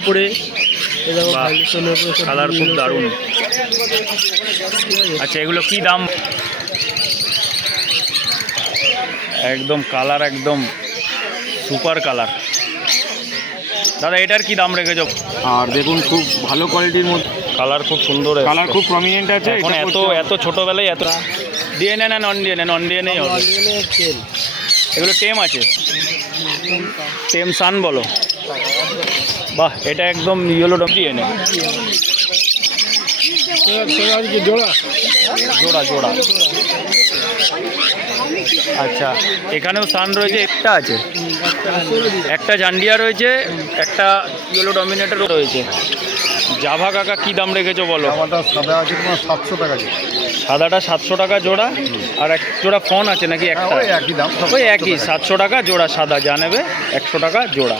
উপরে কালার খুব দারুণ। আচ্ছা, এগুলো কি দাম? একদম কালার একদম সুপার কালার। দাদা এটার কি দাম রেখেছ? আর দেখুন খুব ভালো কোয়ালিটির মধ্যে, কালার খুব সুন্দর, কালার খুব প্রমিনেন্ট আছে। এখন এত ছোটবেলায় এত দিয়ে নেন, নন দিয়ে নেন, নন দিয়ে নেই হবে। এগুলো টেম আছে, টেম সান বলো। বাহ, এটা একদম ইয়েলো ডম দিয়ে নেন। জোড়া জোড়া। আচ্ছা, এখানেও সান রয়েছে, একটা আছে, একটা জান্ডিয়া রয়েছে, একটা ইয়েলো ডমিনেটর রয়েছে। জাভা কাকা কি দাম রেখেছো বলো? সাদা আছে তোমার 700 টাকা। সাদাটা 700 টাকা জোড়া, আর এক জোড়া ফোন আছে নাকি? একটা একই দাম, ওই একই 700 টাকা জোড়া। সাদা যা নেবে 100 টাকা জোড়া।